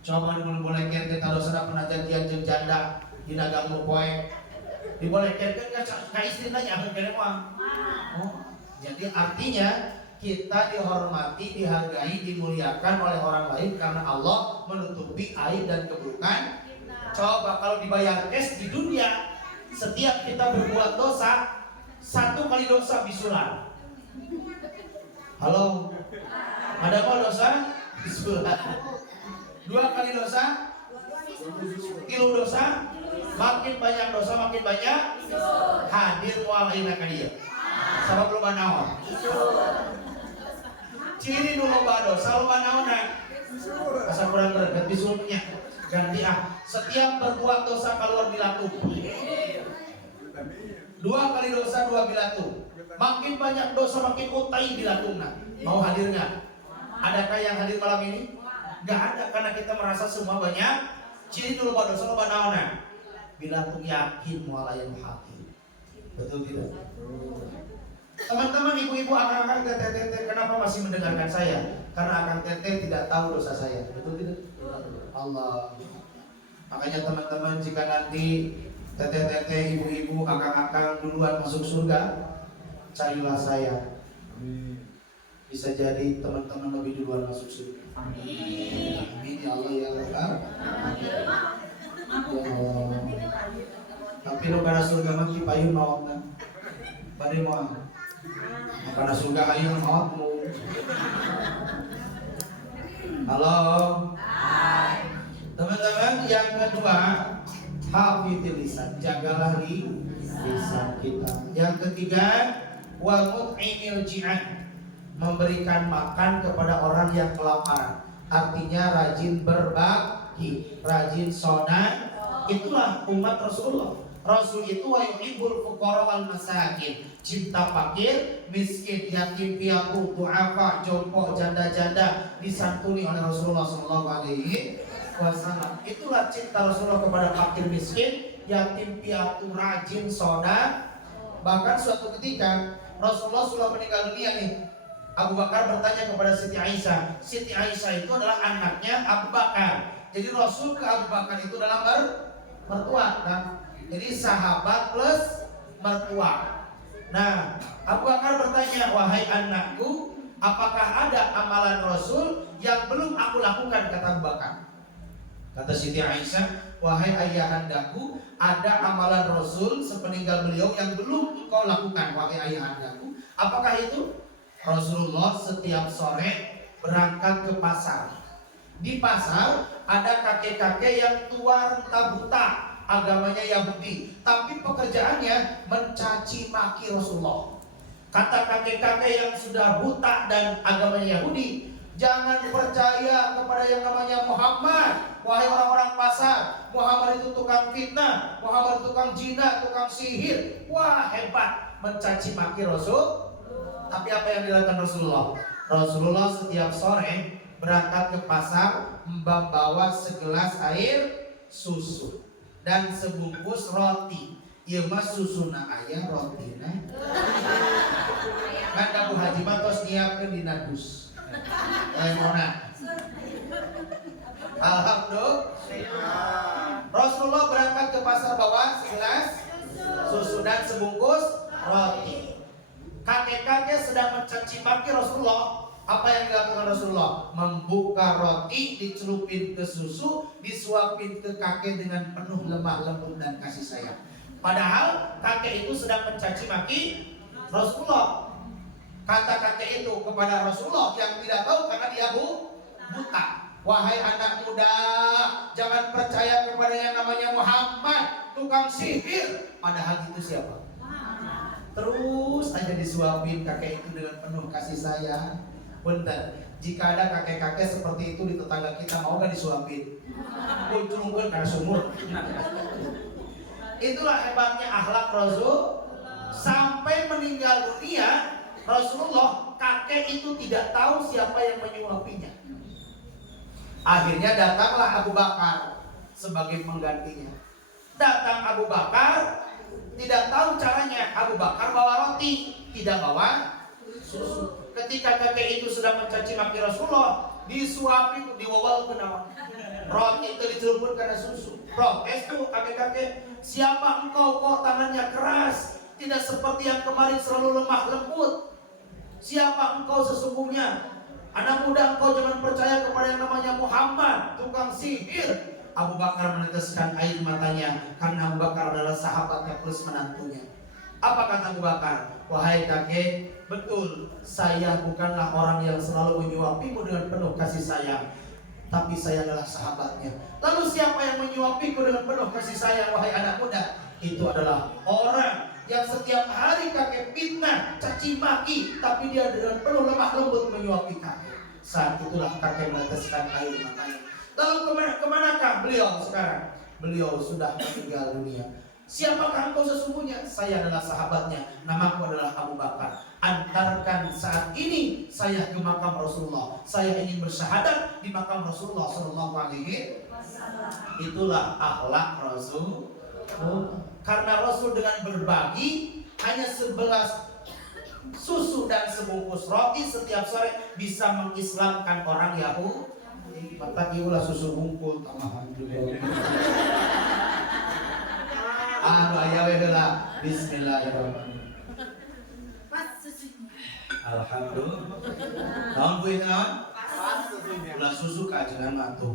Coba dibolehkan kita dosa pernah janjian jeung janda di nagang poe. Dibolehkan ka istrina nyaho kene moal. Jadi artinya kita dihormati, dihargai, dimuliakan oleh orang lain karena Allah menutupi aib dan keburukan. Coba kalau dibayar cash di dunia, setiap kita berbuat dosa, 1 kali dosa bisulan. Halo, ada mau dosa? Bisulan. 2 kali dosa? Kilo dosa? Makin banyak dosa, makin banyak hadir mual ayeuna ka dieu. Sabab loba naon? Ciri nu loba dosa loba naonna. Asa kurang greget bisulnya. Ganti setiap berbuat dosa keluar bilatung. 2 kali dosa 2 bilatung. Makin banyak dosa makin utai bilatungna. Mau hadir enggak? Adakah yang hadir malam ini? Enggak ada, karena kita merasa semua banyak. Ciri nu loba dosa loba naonna. Bilatung yakin moal aya nu hadir. Betul tidak? Teman-teman, ibu-ibu, akang-akang, teteh-teteh, kenapa masih mendengarkan saya? Karena akang teteh tidak tahu dosa saya. Betul tidak? Allah. Makanya teman-teman, jika nanti teteh-teteh, ibu-ibu, akang-akang duluan masuk surga, carilah saya. Bisa jadi teman-teman lebih duluan masuk surga. Amin ya Allah ya Rabbal. Ya Allah. Tapi lo karena surga mah payung mautna. Bade moal. Karena surga ayeuna mautmu. Halo. Hai. Teman-teman, yang kedua, hafidhil lisan, jagalah lisan kita. Yang ketiga, wa mut'imil ji'an, memberikan makan kepada orang yang kelaparan. Artinya rajin berbagi, rajin sedekah. Itulah umat Rasulullah. Rasul itu wa yuhibbul fuqara wal masakin, cinta fakir, miskin, yatim piatu, duafa, jompo, janda-janda disantuni oleh Rasulullah SAW. Itulah cinta Rasulullah kepada fakir miskin, yatim piatu, rajin, soda. Bahkan suatu ketika Rasulullah sudah meninggal dunia nih, Abu Bakar bertanya kepada Siti Aisyah. Siti Aisyah itu adalah anaknya Abu Bakar. Jadi Rasul ke Abu Bakar itu adalah mertua kan. Jadi sahabat plus mertua. Nah, Abu Bakar bertanya, wahai anakku, apakah ada amalan Rasul yang belum aku lakukan? Kata Abu Bakar. Kata Siti Aisyah, wahai ayahandaku, ada amalan Rasul sepeninggal beliau yang belum kau lakukan, wahai ayahandaku. Apakah itu? Rasulullah setiap sore berangkat ke pasar. Di pasar ada kakek-kakek yang tua renta buta, agamanya Yahudi, tapi pekerjaannya mencaci maki Rasulullah. Kata kakek-kakek yang sudah buta dan agamanya Yahudi, jangan percaya kepada yang namanya Muhammad, wahai orang-orang pasar. Muhammad itu tukang fitnah, Muhammad itu tukang zina, tukang sihir. Wah, hebat, mencaci maki Rasul. Tapi apa yang dilakukan Rasulullah? Rasulullah setiap sore berangkat ke pasar, membawa segelas air susu dan sebungkus roti. Ieu mah susuna aya rotina. Kan Abu Haji mah tos nyiapkeun dina dus. Mona. Alhamdulillah. Rasulullah berangkat ke pasar bawa segelas susu dan sebungkus roti. Kakek-kakek sedang mencaci maki Rasulullah. Apa yang dilakukan Rasulullah? Membuka roti, dicelupin ke susu, disuapin ke kakek dengan penuh lemah lembut dan kasih sayang. Padahal kakek itu sedang mencaci maki Rasulullah. Kata kakek itu kepada Rasulullah yang tidak tahu karena dia buta. Wahai anak muda, jangan percaya kepada yang namanya Muhammad, tukang sihir. Padahal itu siapa? Terus aja disuapin kakek itu dengan penuh kasih sayang. Bentar, jika ada kakek-kakek seperti itu di tetangga kita, mau gak disuapin? Kuncurungkan karena sumur. Itulah hebatnya akhlak Rasul. Sampai meninggal dunia Rasulullah, kakek itu tidak tahu siapa yang menyuapinya. Akhirnya datanglah Abu Bakar sebagai penggantinya. Datang Abu Bakar, tidak tahu caranya. Abu Bakar bawa roti, tidak bawa susu. Ketika kakek itu sudah mencaci maki Rasulullah, disuapin, diwawal ke nama. Roti itu dicelupkan karena susu. Protes tuh kakek-kakek, siapa engkau kok tangannya keras, tidak seperti yang kemarin selalu lemah lembut. Siapa engkau sesungguhnya? Anak muda, engkau jangan percaya kepada yang namanya Muhammad, tukang sihir. Abu Bakar meneteskan air matanya karena Abu Bakar adalah sahabatnya plus menantunya. Apa kata Abu Bakar? Wahai kakek, betul, saya bukanlah orang yang selalu menyuapimu dengan penuh kasih sayang, tapi saya adalah sahabatnya. Lalu siapa yang menyuapiku dengan penuh kasih sayang, wahai anak muda? Itu adalah orang yang setiap hari kakek fitnah, caci maki, tapi dia dengan penuh lemah lembut menyuapi kakek. Saat itulah kakek meneteskan air matanya. Lalu kemanakah beliau sekarang? Beliau sudah meninggal dunia. Siapakah engkau sesungguhnya? Saya adalah sahabatnya, namaku adalah Abu Bakar. Antarkan saat ini saya ke makam Rasulullah. Saya ingin bersyahadat di makam Rasulullah Sallallahu Alaihi Wasallam. Itulah akhlak Rasul. Karena Rasul dengan berbagi hanya 11 susu dan sebungkus roti setiap sore bisa mengislamkan orang Yahudi. Mata kiulah susu bungkul tamahan juga. Ayah wehela. Bismillahirrahmanirrahim. Alhamdulillah. Naon kuy naon? Ulah susu kajengan matuh.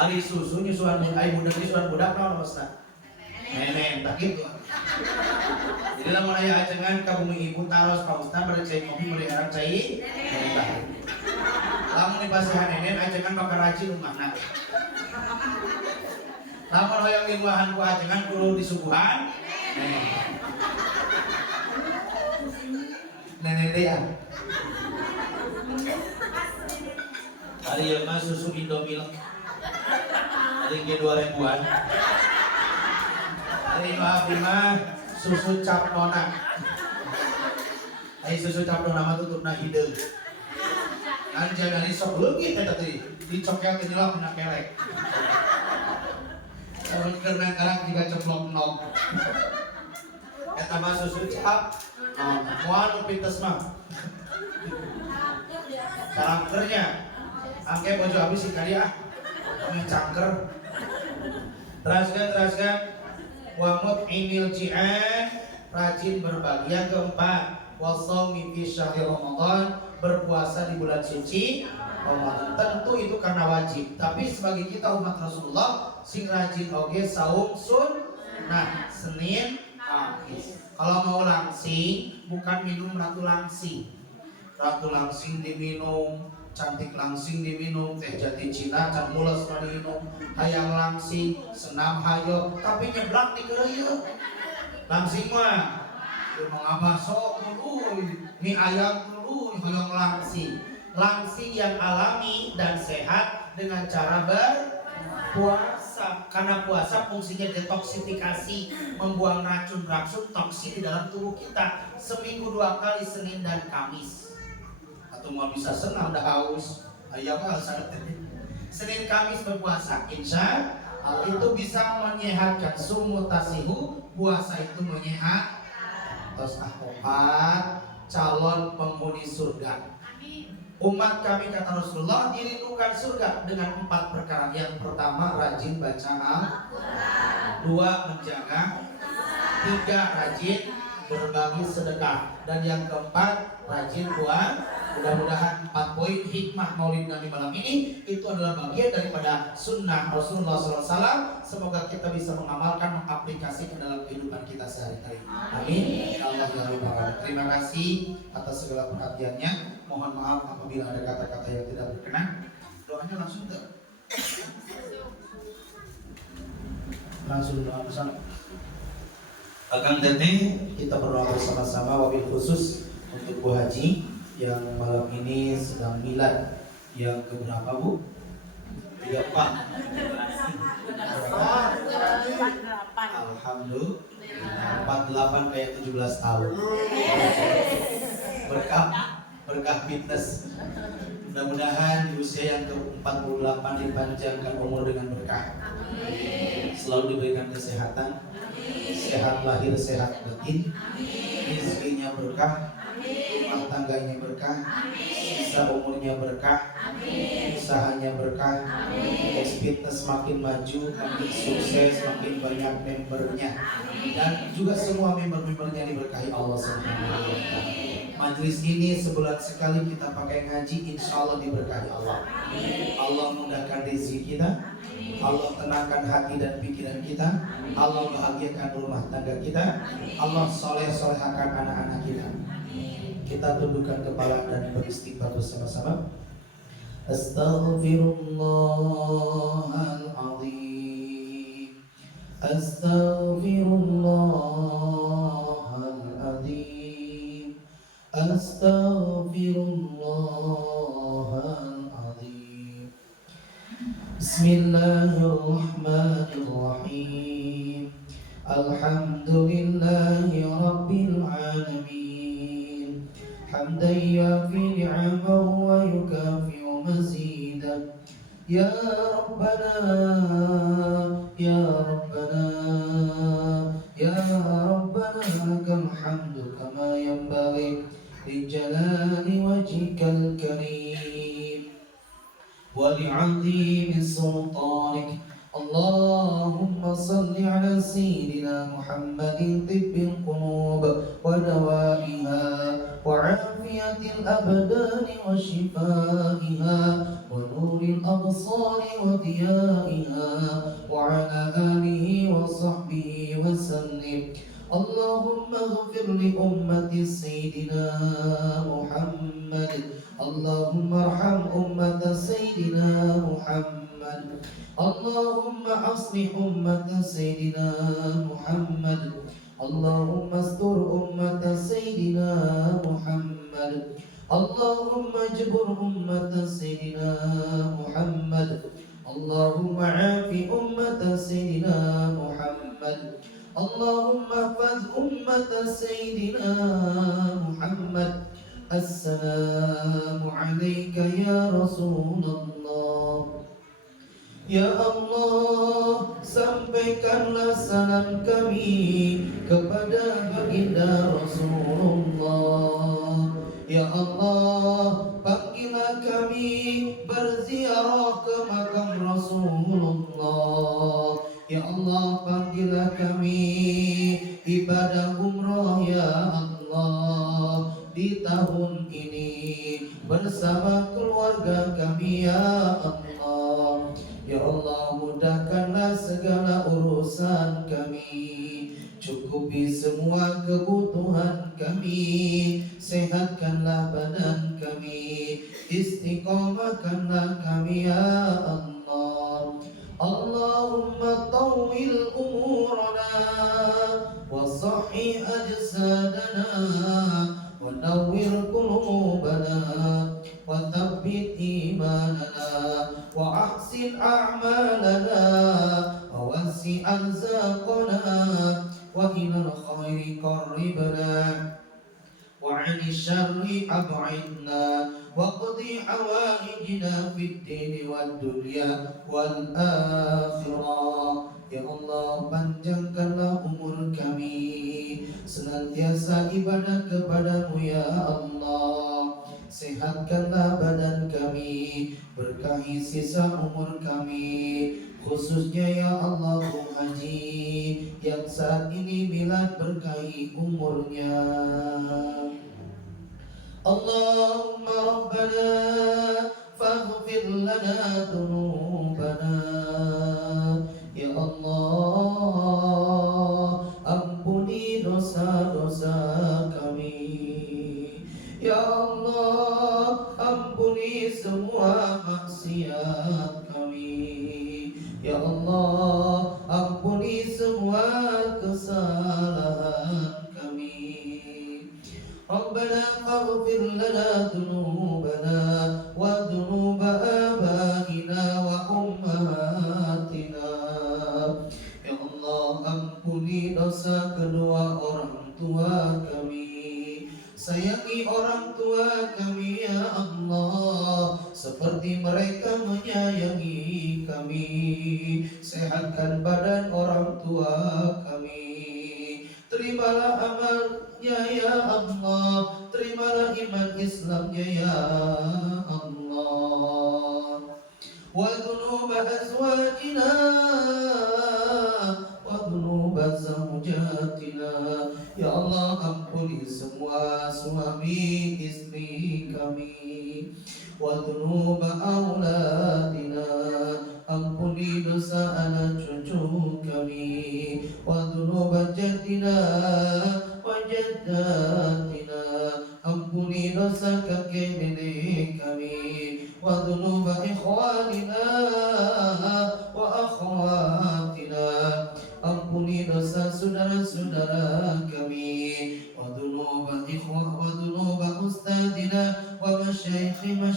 Ari susu nyusuan ai budak nyusuan budak naon Ustaz? Nenek tak gitu. Jadi lamun aya ajengan ka bumi ibu taros ka Ustaz bari cai kopi bari arang cai. Lamun di pasihan nenek ajengan bakal rajin umahna. Lamun hoyong ilmuhan ku ajengan kudu disuguhan. Nenek dia. Hari ieu mah susu Indomilk. Hari ge 2000-an. Hari abdi mah susu cap nona. Ai susu cap nona mah tutupna hideung. Anjing dari sok leungit eta teh dicokel teh dilap dina kelek. Sareng keurang karang juga ceplok nok. Eta mah susu cap. Moal nu pintes mah. Karakternya. Angke bojo abis si kali kami cangker. Teraskan. Wa mut'imil ji'an, rajin berbagi. Yang keempat, wasawmi fi syahri Ramadan, berpuasa di bulan suci Ramadan. Tentu itu karena wajib, tapi sebagai kita umat Rasulullah sing rajin oge saum sunnah Senin Kamis. Kalau mau langsing, bukan minum ratu langsing. Ratu langsing diminum, cantik langsing diminum, teh jati Cina can mules diminum, hayang langsing, senam hayo, tapi nyeblak di keureuy. Langsing mah emang abah sok tuluy, mie ayam tuluy hayang langsing. Langsing yang alami dan sehat dengan cara berpuasa. Karena puasa fungsinya detoksifikasi, membuang racun-racun toksin di dalam tubuh kita. Seminggu 2 kali, Senin dan Kamis. Atau mau bisa senang dah haus ayam sangat Senin Kamis berpuasa, insya Allah itu bisa menyehatkan. Sumutasihu, puasa itu menyehat. Terus opat calon penghuni surga. Umat kami kata Rasulullah dirindukan surga dengan 4 perkara. Yang pertama rajin baca Al-Quran, 2 menjaga, 3 rajin berbagi sedekah, dan yang keempat rajin puasa. Mudah-mudahan 4 poin hikmah Maulid Nabi malam ini itu adalah bagian daripada sunnah Rasulullah SAW. Semoga kita bisa mengamalkan, mengaplikasikan dalam kehidupan kita sehari-hari. Amin. Allah ya Rabbal Alamin. Terima kasih atas segala perhatiannya. Mohon maaf apabila ada kata-kata yang tidak berkenan. Doanya langsung ke doa bersama. Akan teteh kita berdoa bersama-sama, wabil khusus untuk Bu Haji yang malam ini sedang milad yang keberapa Bu? 34. Alhamdulillah 48 kayak 17 tahun. Berkah fitness. Mudah-mudahan di usia yang ke-48 dipanjangkan umur dengan berkah. Selalu diberikan kesehatan. Sehat lahir, sehat batin. Rezekinya berkah. Rumah tangganya berkah, sisa umurnya berkah, usahanya berkah, fitness makin maju, makin sukses, makin banyak membernya, dan juga semua member-membernya diberkahi Allah Subhanahu wa Ta'ala. Majelis ini sebulan sekali kita pakai ngaji, insya Allah diberkahi Allah. Allah mudahkan rezeki kita, Allah tenangkan hati dan pikiran kita, Allah bahagiakan rumah tangga kita, Allah soleh-solehakan anak-anak kita. Kita tundukkan kepala dan beristighfar bersama-sama. Astaghfirullahaladzim, Astaghfirullahaladzim, Astaghfirullahaladzim. Bismillahirrahmanirrahim. Alhamdulillahi Rabbil Alamin. حمدا يوافي نعمه ويكافئ مزيدا. يا ربنا يا ربنا يا ربنا لك الحمد كما ينبغي لجلال وجهك الكريم ولعظيم سلطانك. اللهم صل على سيدنا محمد طب القلوب ودوائها وعافية الأبدان وشفائها ونور الأبصار وضيائها وعلى آله وصحبه وسلم. اللهم اغفر لأمة سيدنا محمد. اللهم ارحم أمة سيدنا محمد. اللهم أصلح أمة سيدنا محمد. اللهم استر أمة سيدنا محمد. اللهم اجبر أمة سيدنا محمد. اللهم عاف أمة سيدنا محمد. Assalamu alayka ya Rasulullah. Ya Allah, sampaikanlah salam kami kepada baginda Rasulullah. Ya Allah, panggillah kami berziarah ke makam Rasulullah. Ya Allah, panggillah kami ibadah umrah ya Allah di tahun ini bersama keluarga kami ya Allah. Ya Allah, mudahkanlah segala urusan kami, cukupi semua kebutuhan kami, sehatkanlah badan kami, istiqomahkanlah kami ya Allah. Allahumma tawil umurana wa sahih ajsadana wa nawwir qulubana wa thabbit imanana wa ahsin a'malana wa wasi' arzaqana wa ilal khairi qarribna وعن الشر أبعدنا واقضي حوائجنا في الدين والدنيا والآخرة. Ya Allah, panjangkanlah umur kami, senantiasa ibadah kepadamu ya Allah. Sehatkanlah badan kami, berkahi sisa umur kami, khususnya ya Allah Bung Haji yang saat ini milad, berkahi umurnya. Allahumma rabbana faghfir lana dhunubana. Ya Allah, ampuni dosa-dosa kami. Ya Allah, ampuni semua maksiat kami. Ya Allah, ampuni semua kesalahan kami. Rabbana faghfir lana dhunubana wa dhunuba abaina wa ummahatina. Ya Allah, ampuni dosa kedua orang tua kami, sayangi orang tua kami ya Allah, seperti mereka menyayangi kami. Sehatkan badan orang tua kami, terimalah amalnya ya Allah, terimalah iman Islamnya ya Allah. Wa dhunuba azwajina wa dhunuba zawjatina. Ya Allah, ampuni semua suami istri kami. Wa dhunuba auladina, ampuni dosa anak cucu kami. Wa dhunuba jaddina wa jaddatina, ampuni dosa kakek nenek kami. Wa dhunuba ikhwanina wa akhwatina, ampuni dosa saudara-saudara kami. Wa dhunuba wa dhunuba ustadina wa masyayikhina,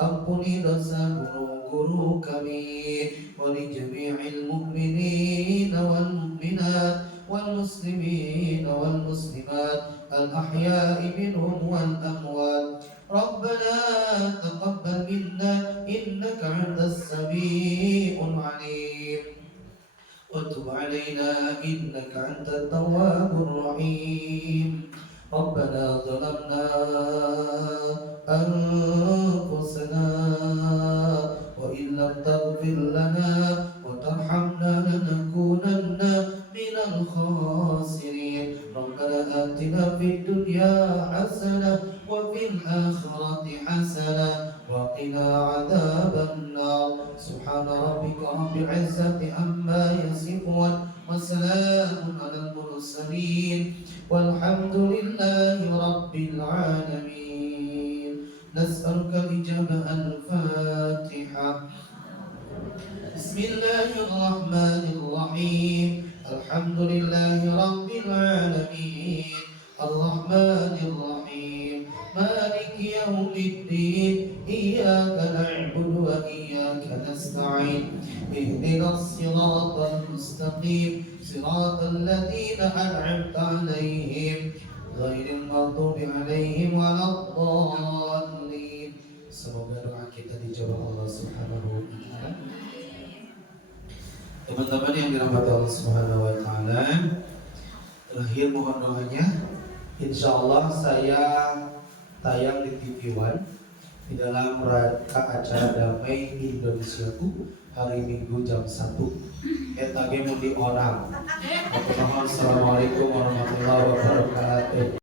ampuni dosa guru-guru kami. Wa li jami'il mu'minina wal mu'minat wal muslimin wal muslimat al ahya'i minhum wal amwat. Rabbana taqabbal minna innaka antas sami'ul 'alim wa tub 'alaina innaka antat tawwabur rahim. Rabbana zalamna anfusana wa in lam taghfir lana wa tarhamna lanakunanna minal khasirin. Rabbana atina fid dunya hasanah wa fil akhirati hasanah wa qina adzaban nar. Subhana rabbika rabbil izzati amma yasifun wa salamun alal mursalin walhamdulillahi rabbil alamin. Nas'aluka ijabah al-Fatihah. Bismillahirrahmanirrahim. Alhamdulillahi rabbil alamin. Ar-Rahmanir-Rahim. Maliki yaumiddin. Iyyaka na'budu wa iyyaka nasta'in. Ihdinas siratal mustaqim. Siratal ladzina an'amta 'alaihim ghairil maghdubi 'alaihim waladdallin. Semoga doa kita dijawab Allah Subhanahu wa taala. Teman-teman yang dirahmati Allah Subhanahu wa taala, terakhir mohon doanya. Insyaallah saya tayang di TV One di dalam rangka acara Damai Indonesiaku hari Minggu jam 1. Eta ge mun di orang. Assalamualaikum warahmatullahi wabarakatuh.